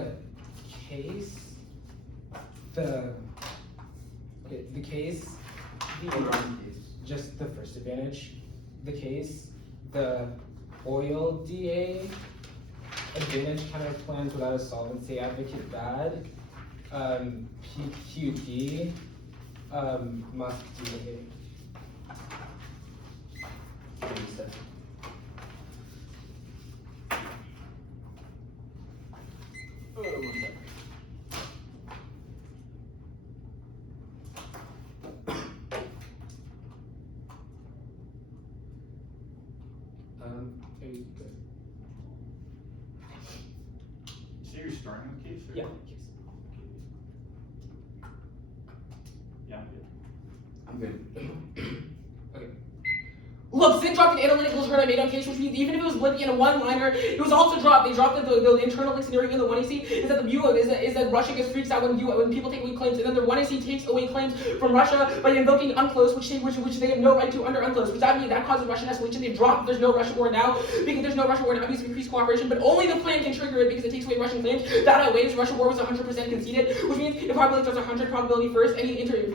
the case, the case, just the first advantage, the case, the oil DA, advantage counterplans without a solvency advocate bad, PQD, must DA. Good. So you're starting the case? Or? Yeah. Yeah, I'm good. I'm good. Okay. Look, Sid dropped an analytical turn I made on case, which means even if it was Libby in a one-liner, it was also dropped. They dropped the internal link scenario in the 1AC is that the view of is that Russia gets freaks out when people take away claims, and then the 1AC takes away claims from Russia by invoking UNCLOS, which they have no right to under UNCLOS. Which that causes Russian escalation. They dropped. There's no Russia war now because there's no Russia war now because of increased cooperation, but only the plan can trigger it because it takes away Russian claims. That outweighs Russia war was 100% conceded, which means if probability starts 100 probability first,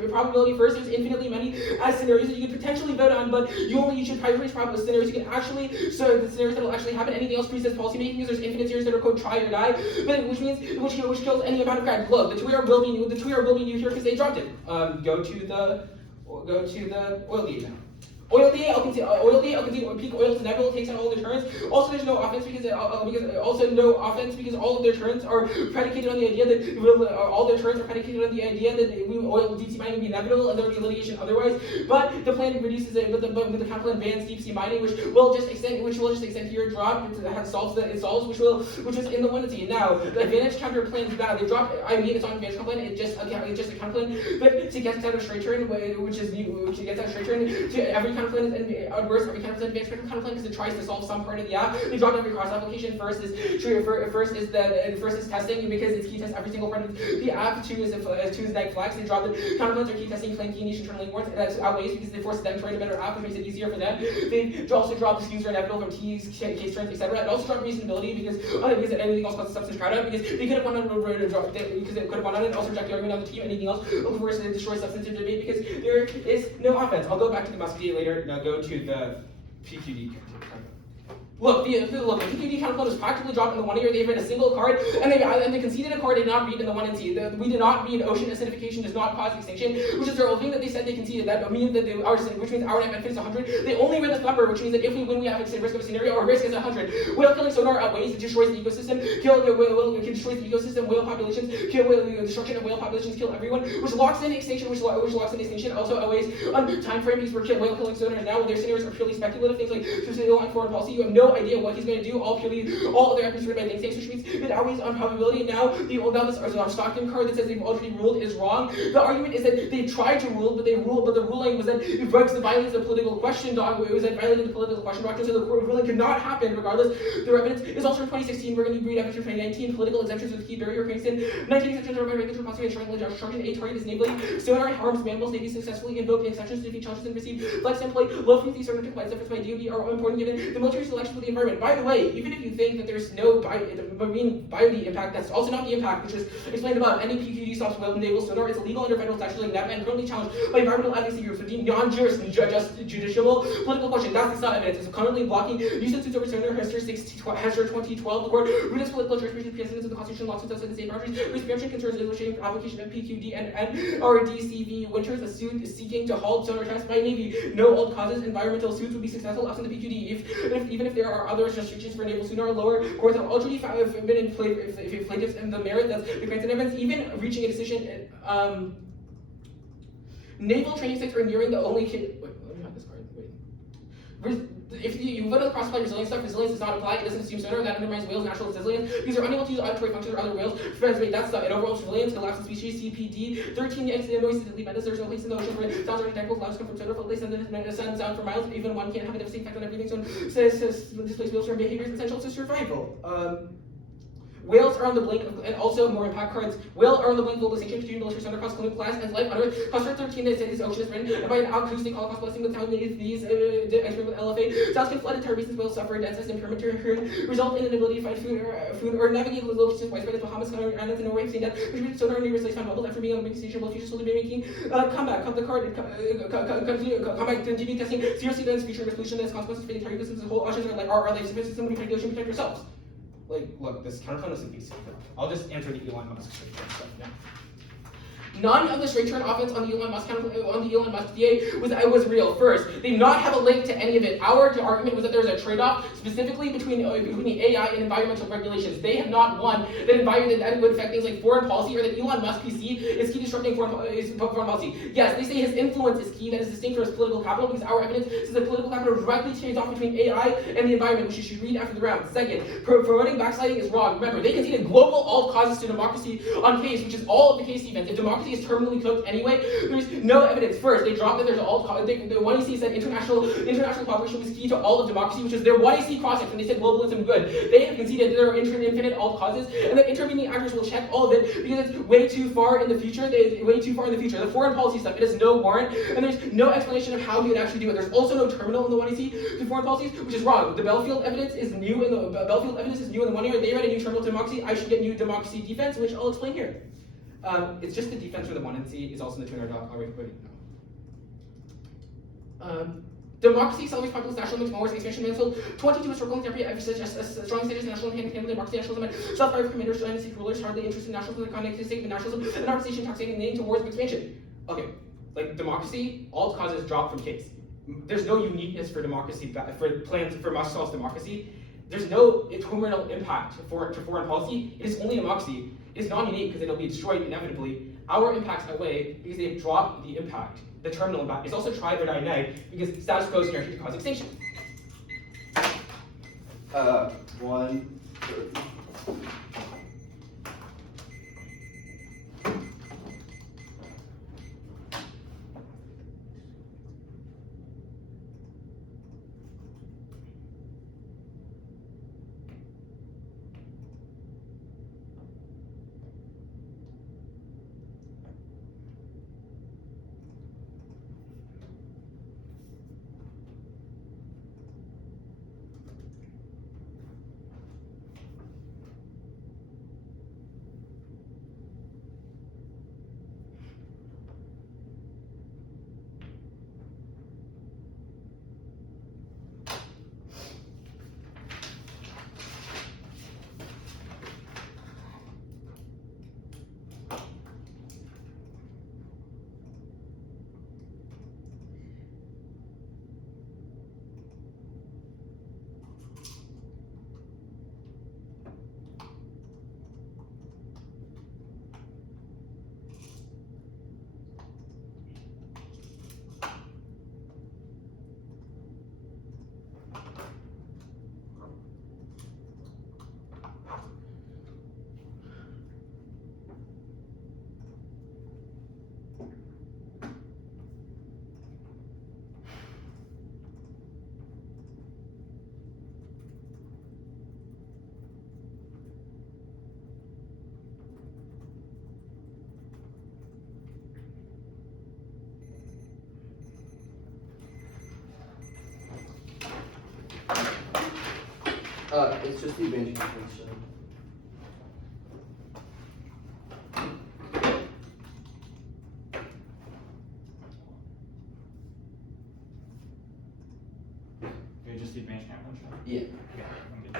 probability first, there's infinitely many scenarios that you could potentially vote on, but you should prioritize probability scenarios you can actually, so the scenarios that will actually happen. Anything else pre-says policy making because there's infinite scenarios that are called try or die, but which kills any amount of crowd. Look, the Twitter will be new here because they dropped it. Go to the oil lead now. Oil DA, I'll continue. Peak oil to inevitable takes on all the turns. Also, there's no offense because all of their turns are predicated on the idea that all their turns are predicated on the idea that oil deep sea mining would be inevitable and there would be litigation otherwise. But the plan reduces it. But the counterplan bans deep sea mining, which will just extend here drop. It solves, which is in the 1C. Now the advantage counterplan is bad. They dropped. I mean, it's on advantage counterplan. It's just a counterplan, but to get out of straight turn, which gets out of straight turn to every counterplan is worse. Every counterplan is advanced counterplan because it tries to solve some part of the app. They dropped every cross application. First is testing because it's key test every single part of the app. Two is neg flags. They dropped the counterplans are key testing flanking niche internally warrants. That's outweighs because they force them to write a better app, which makes it easier for them. They also dropped the user inevitable from T's case strength, etc. And also dropped reasonability because anything else causes substance crowd out because they could have gone on it and also reject the argument on the team. Anything else will force it to destroy substantive debate because there is no offense. I'll go back to the must later. Now go to the PQD. Look, the PQD counterplan was practically dropped in the 1 year. They read a single card, and they conceded a card did not read in the 1C. We did not read ocean acidification does not cause extinction, which is their whole thing that they said they conceded. That means that which means our net benefit is 100. They only read this number, which means that if we win, we have a risk of a scenario. Our risk is 100. Whale killing sonar outweighs it destroys the ecosystem. Destroys the ecosystem. Whale populations destruction of whale populations kill everyone, which locks in extinction. Which locks in extinction. Also outweighs time frame because we're whale killing sonar now. Their scenarios are purely speculative things like specifically foreign policy. You have no idea what he's going to do. All of their efforts are by think tanks, which means it outweighs on probability. Now this Stockton card that says they've already ruled is wrong. The argument is that they tried to rule, but the ruling was that it breaks the violence of political question doctrine. It was that violating the political question doctrine, so the ruling could not happen regardless. Their evidence is also from 2016. We're going to read evidence from 2019. Political exemptions with key barrier Kingston. 19 exemptions are by regulatory policy and instruction. A target is enabling sonar harms mammals. Navy successfully invoked exceptions to defeat challenges and receive flex and play. Low frequency sonar flight efforts by DoD are important given the military selection for the environment. By the way, even if you think that there's no marine biody impact, that's also not the impact, which is explained above. Any PQD stops whale naval sonar is illegal under federal statutes like NEP and currently challenged by environmental advocacy groups for deemed non-judiciable political question. That's the evidence. It's currently blocking use of suits over sonar. Hester 2012. The court ruled its political jurisprudence precedents of the Constitution lawsuits outside the state boundaries. Preemption concerns illustrating application of PQD and RDCV Winters. A suit is seeking to halt sonar tests by Navy. No old causes environmental suits would be successful absent the PQD. Even if there are other restrictions for naval sonar, lower courts have already been in plaintiffs and the merit that's the granted evidence, even reaching a decision. Naval training sites are nearing the only kid. Wait, let me have this card. Wait. If you vote on the cross-apply resilience stuff, resilience does not apply. It doesn't assume sonar. That undermines whales' natural resilience. These are unable to use auditory functions or other whales to transmit that stuff. It overall resilience, collapse in species, CPD. 13 noises that leave there's no place in the ocean where sounds are detectable. Clouds come from sonar. They send sound for miles. Even one can't have a devastating effect on everything. So displace whales from behaviors essential to survival. Whales are on the blink of, and also more impact cards. Whale are on the blink of globalization between military center across clinical class and life on Earth. Cluster 13 that says this ocean is written, and by an acoustic holocaust blessing with town these experiment with LFA. South can flood entire reasons whales suffer denseness impairment result in an ability to find food or navigate the locations widespread as Bahamas, Canary Islands, and Norway have seen that, which means sonar near slaves found bubbles after being on the big station, will future slowly be making comeback. Come the card, continue testing, seriously then future pollution as consequences of fading target systems, the whole oceans are like our life system, when you protect the ocean, protect yourselves. Like, look, this counterplan is a piece. I'll just answer the Elon Musk stuff now. None of the straight turn offense on the Elon Musk DA was real. First, they did not have a link to any of it. Our argument was that there was a trade-off specifically between the AI and environmental regulations. They have not won that environment that would affect things like foreign policy, or that Elon Musk PC is key to disrupting foreign policy. Yes, they say his influence is key, that is distinct from his political capital, because our evidence says that political capital directly trades off between AI and the environment, which you should read after the round. Second, promoting backsliding is wrong. Remember, they conceded global all causes to democracy on case, which is all of the case defense. If democracy is terminally cooked anyway, there's no evidence. First, they dropped that there's all the 1EC said international cooperation was key to all of democracy, which is their 1EC cross-section, and they said globalism good. They have conceded that there are infinite all causes, and that intervening actors will check all of it because it's way too far in the future. The foreign policy stuff, it has no warrant, and there's no explanation of how you would actually do it. There's also no terminal in the 1EC to foreign policies, which is wrong. The Belfield evidence is new in the 1 year. They read a new terminal to democracy. I should get new democracy defense, which I'll explain here. It's just the defense for the 1NC is also in the 200 doc. I'll read democracy accelerates populist nationalism, more expansion mental. 22 historical therapy emphasis strong status national handling democracy, nationalism, self-fired commanders, and seek rulers, hardly interested in nationalism, the connected state, nationalism, and organization taxating name towards expansion. Okay, like democracy, all causes drop from case. There's no uniqueness for democracy, for plans for Musk's democracy. There's no terminal impact to foreign policy. It is only democracy. It is non-unique because it'll be destroyed inevitably. Our impacts outweigh because they've dropped the impact. The terminal impact. It's also tried or neg because status quo is guaranteed to cause extinction. 130. It's just the advantage function. Okay, just the advanced function? Yeah. Okay.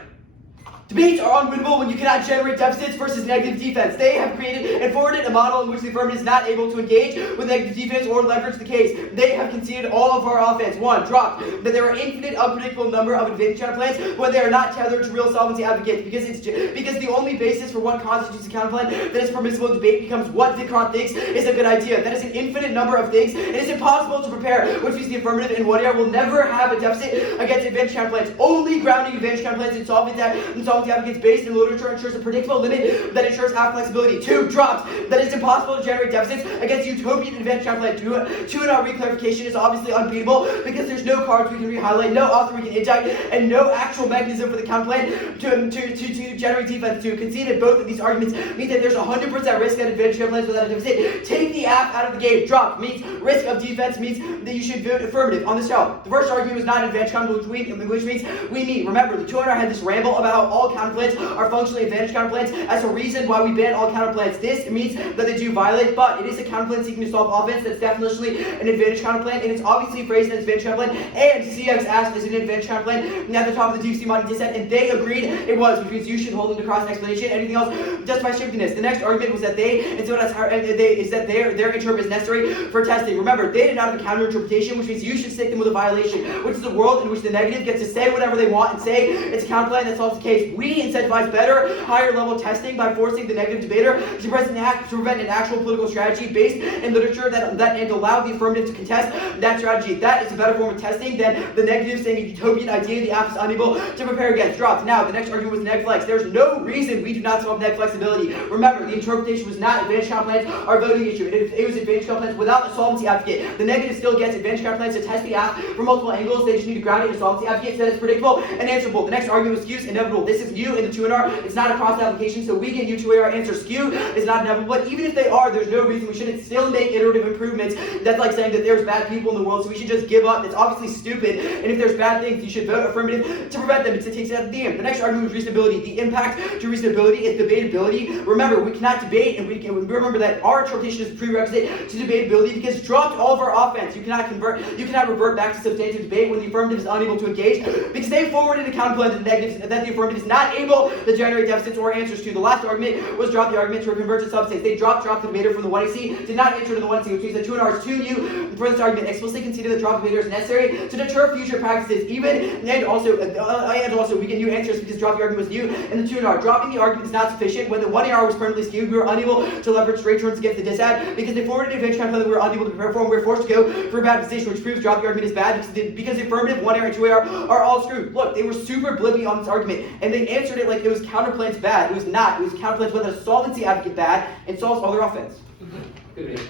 Debates are unwinnable when you cannot generate deficits versus negative defense. They have created and forwarded a model in which the affirmative is not able to engage with negative defense or leverage the case. They have conceded all of our offense. 1, drop that there are infinite, unpredictable number of advantage counterplans when they are not tethered to real solvency advocates, because the only basis for what constitutes a counterplan that is permissible in debate becomes what Dicron thinks is a good idea. That is an infinite number of things. It is impossible to prepare, which means the affirmative in 1 year will never have a deficit against advantage counterplans. Only grounding advantage counterplans in solvency solvency advocates based in literature ensures a predictable limit that ensures app flexibility. 2. Drops that it's impossible to generate deficits against utopian advanced counterplans. 2 and our reclarification is obviously unbeatable because there's no cards we can re-highlight, no author we can inject, and no actual mechanism for the counterplan to generate defense. To concede that both of these arguments means that there's 100% risk that advanced counterplans without a deficit. Take the app out of the game. Drop means risk of defense means that you should vote affirmative on this show. The first argument was not advanced counterplans, which means we mean. Remember, the 200 had this ramble about how all counterplans are functionally advanced counterplans as a reason why we ban all counterplans. This means that they do violate, but it is a counterplan seeking to solve offense that's definitionally an advantage counterplan, and it's obviously phrased as advantage counterplan, and CX asked is an advantage counterplan at the top of the DFC modding dissent, and they agreed it was, which means you should hold them to cross explanation. Anything else, justify shiftiness. The next argument was that their interpret is necessary for testing. Remember, they did not have a counter interpretation, which means you should stick them with a violation, which is a world in which the negative gets to say whatever they want and say it's a counterplan that solves the case. We incentivize better, higher level testing by forcing the negative debater to prevent an actual political strategy based in literature and allow the affirmative to contest that strategy. That is a better form of testing than the negative saying a utopian idea the app is unable to prepare against. Dropped. Now, the next argument was neg flex. There's no reason we do not solve neg flexibility. Remember, the interpretation was not advanced counterplans are a voting issue. It was advanced counterplans without a solvency advocate. The negative still gets advanced counterplans to test the app from multiple angles. They just need to ground it in a solvency advocate that is predictable and answerable. The next argument was skew is inevitable. This is mu in the 2 and R. It's not a cross application, so we get U2A our answer. Skew is not inevitable, but even if they are, there's no reason we shouldn't still make iterative improvements. That's like saying that there's bad people in the world, so we should just give up. That's obviously stupid. And if there's bad things, you should vote affirmative to prevent them. It takes it out of the game. The next argument was reasonability. The impact to reasonability is debatability. Remember, we cannot debate, and we remember that our interpretation is a prerequisite to debatability because dropped all of our offense. You cannot revert back to substantive debate when the affirmative is unable to engage because they forwarded a counterplan to the negatives that the affirmative is not able to generate deficits or answers to. The last argument was drop the argument to convert to substance. They dropped the debater from the 1AC, did not answer to the 1AC, which means that 2 and R is too new for this argument. Explicitly conceded that drop debater is necessary to deter future practices, and also we get new answers because drop the argument was new, and the 2 and R. Dropping the argument is not sufficient. When the 1AR was permanently skewed, we were unable to leverage straight turns against the disad because they forwarded an advantage counterplan that we were unable to prepare for, and we were forced to go for a bad position, which proves drop the argument is bad because the affirmative 1AR and 2AR are all screwed. Look, they were super blippy on this argument, and they answered it like it was counterplans bad. It was not. It was counterplans with a solvency advocate bad and solves all their offense. Good video.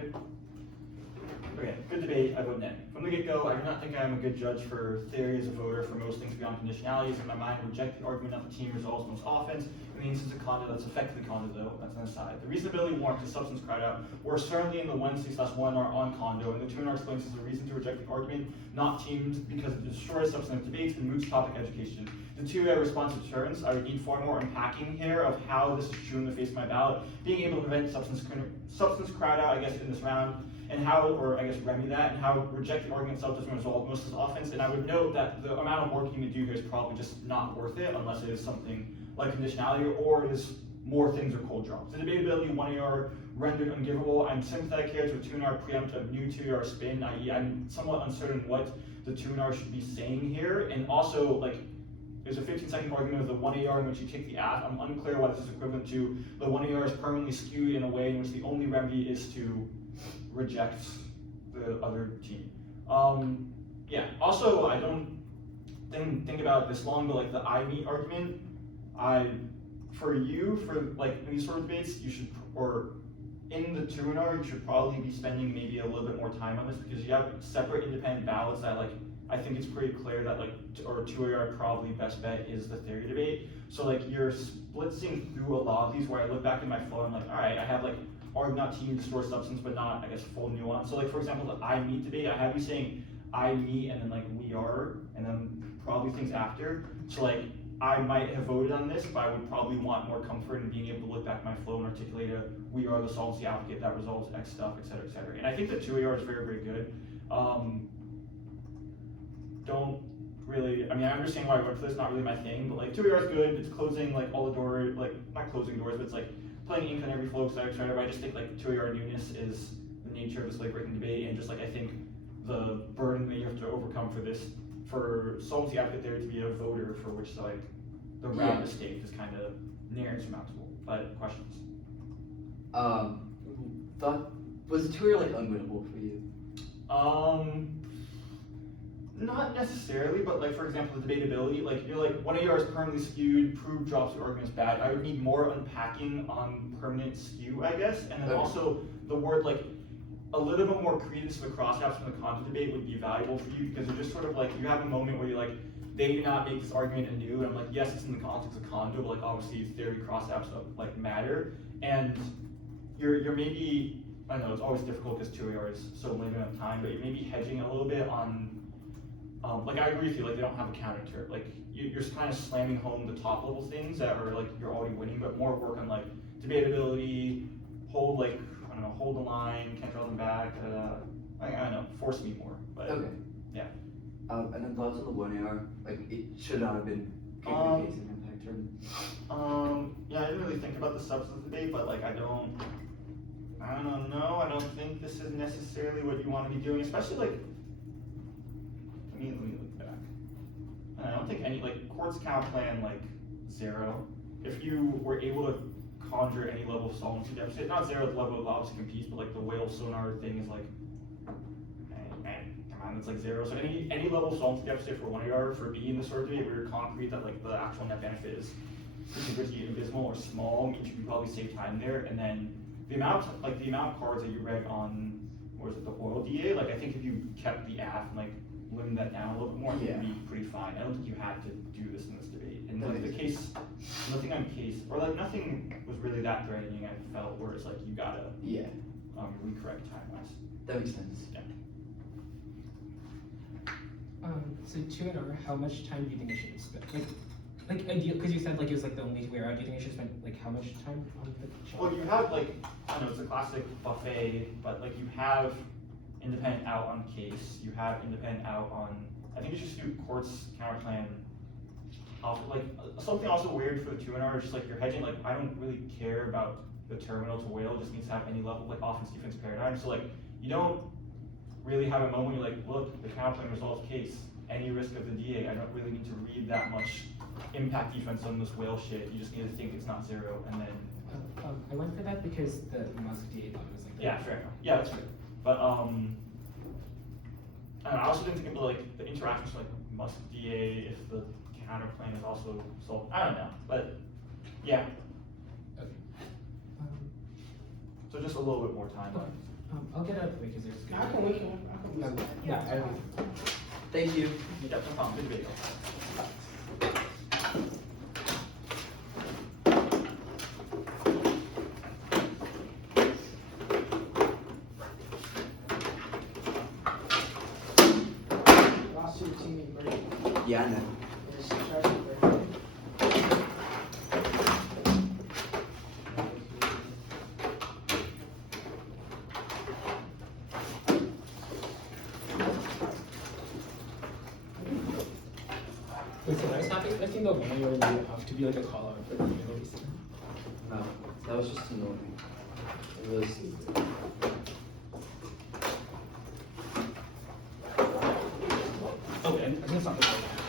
good? Okay, good debate, I vote nay. From the get-go, I do not think I am a good judge for theory as a voter for most things beyond conditionalities. In my mind, I reject the argument that the team resolves most offense in the instance of conduct that's effectively conduct, though, that's an aside. The reasonability warrant to substance cried out were certainly in the Wednesday/1 are on condo, and the 2 explains as a reason to reject the argument, not teams, because it destroys substantive debates and moots topic education. The 2 response deterrence, I would need far more unpacking here of how this is true in the face of my ballot, being able to prevent substance crowd out, I guess, in this round, and how, or I guess remedy that, and how reject the argument itself doesn't resolve most of this offense. And I would note that the amount of work you need to do here is probably just not worth it unless it is something like conditionality or it is more things or cold drops. The debatability 1AR rendered ungivable. I'm sympathetic here to a 2R preempt of new 2R spin, i.e. I'm somewhat uncertain what the 2R should be saying here. And also, like, there's a 15-second argument of the 1AR in which you take the app. I'm unclear why this is equivalent to the 1AR is permanently skewed in a way in which the only remedy is to reject the other team. Yeah, also, I don't think about this long, but like the I meet argument, for like these sort of debates, you should, or in the 2R, you should probably be spending maybe a little bit more time on this because you have separate independent ballots that like, I think it's pretty clear that like, or 2AR probably best bet is the theory debate. So like you're splitting through a lot of these where I look back in my flow and I'm like, all right, I have like, arg not team distort substance, but not, I guess, full nuance. So like, for example, the I meet debate, I have you saying I me and then like we are, and then probably things after. So like, I might have voted on this, but I would probably want more comfort in being able to look back at my flow and articulate a we are the solvency advocate that resolves X stuff, et cetera, et cetera. And I think that 2AR is very, very good. Don't really, I mean, I understand why I went for this, not really my thing, but like 2AR is good, it's closing like all the doors, like not closing doors, but it's like playing ink on every flow, et cetera, et cetera. But I just think like 2AR newness is the nature of this late breaking debate, and just like I think the burden that you have to overcome for this, for solvency advocate there to be a voter for which like the round mistake is kind of near insurmountable. But questions? Was the 2 like unwinnable for you? Not necessarily, but like for example, the debatability, like you're like 1AR is permanently skewed, prove drops the argument is bad. I would need more unpacking on permanent skew, I guess, and then also the word like a little bit more credence to the crossapps from the condo debate would be valuable for you because you're just sort of like, you have a moment where you're like, they do not make this argument anew, and I'm like, yes, it's in the context of condo, but like obviously theory crossapps like matter, and you're maybe, I don't know, it's always difficult because 2AR is so limited on time, but you're maybe hedging a little bit on, like I agree with you, like they don't have a counter to it, like you're kind of slamming home the top level things that are like, you're already winning, but more work on like debatability, hold like, I don't know, hold the line, can't draw them back, I don't know, force me more, but okay. Yeah. And then thoughts on the 1AR, like it should not have been the case in impact term. Yeah, I didn't really think about the substance debate, but like I don't know, I don't think this is necessarily what you want to be doing, especially like, let me look back. And I don't think any, like, courts count plan like 0. If you were able to conjure any level of solvency deficit, not 0 at the level of obviously competes, but like the whale sonar thing is like, come on, it's like 0. So any level of solvency deficit for 1AR for being the sort of debate where you're concrete that like the actual net benefit is pretty abysmal or small means you can probably save time there. And then the amount of cards that you reg on, what is it, the oil DA, like I think if you kept the AF and like limit that down a little bit more, it would be pretty fine. I don't think you had to do this in this debate. And like the case, nothing on case, or like nothing was really that threatening, I felt, where it's like you gotta recorrect time-wise. That makes sense. Yeah. So 2AR, how much time do you think I should spend? Like ideal, because you said like it was like the only way around. Do you think I should spend like how much time on the show? Well, you have like, I don't know, it's a classic buffet, but like you have independent out on case, you have independent out on, I think you should just do courts counterplan. Also, like something also weird for the 2NR is just like you're hedging, like I don't really care about the terminal to whale, it just needs to have any level of like offense defense paradigm. So like you don't really have a moment where you're like, look, the counterplan resolves case, any risk of the DA, I don't really need to read that much impact defense on this whale shit. You just need to think it's not 0, and then I went for that because the Musk DA thought it was like yeah, fair enough. Yeah, that's fair. But I don't know, I also didn't think about like the interactions like Musk DA if the counterplane is also solved. I don't know, but yeah. Okay. So just a little bit more time. I'll get up because there's. I can wait. Yeah, I don't. Thank you. Yeah, no problem. Good debate. Lost your teammate, right? Yeah, I know. Just try to break. Listen, I was happy expecting the one where you have to be like a call out for the release. No, that was just annoying. It was. Oh, and that's not the